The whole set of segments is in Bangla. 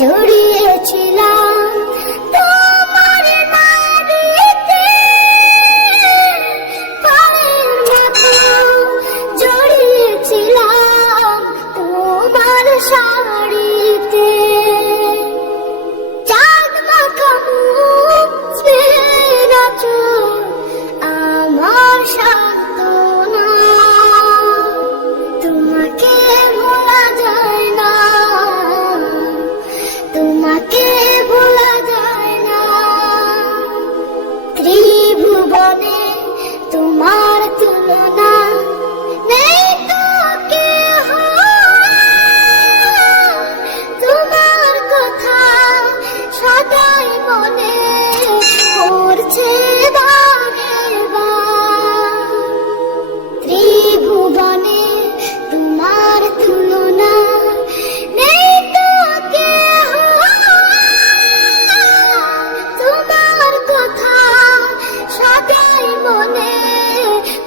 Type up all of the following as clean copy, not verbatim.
জড়িয়েছিলাম তোমার নাড়িতে, পায়ের মতো জড়িয়েছিলাম তোমার শাড়িতে। চাঁদ মাখা মুখ, স্নেহের আঁচল আমার সান্ত্বনা, তোমাকে ভোলা যায় না, তোমাকে ভোলা যায় না। ত্রিভুবনে তোমার তুলনা নেই তো কেহ, তোমার কথা সদাই মনে পড়ছে বারে বার। ত্রিভুবনে তোমার তুলনা নেই তো কেহ, তোমার কথা সদাই মনে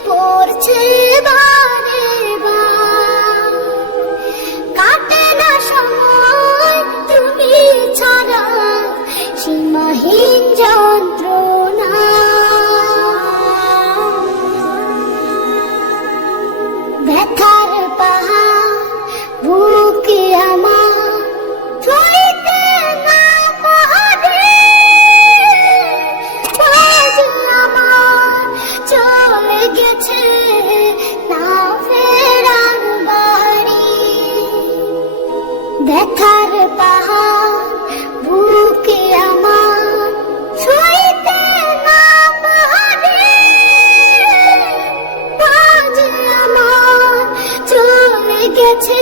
পড়ছে বারে বার। কাটে না সময় তুমি ছাড়া, সীমাহীন যন্ত্রণা। ব্যথার পাহাড় বুকে আমার, ছুঁইতে না পারে, আজ আমার চলে গেছে না ফেরার বাড়ি। ব্যথার পাহাড় বুকে আমার, ছুঁইতে না পারে, আজ আমার চলে গেছে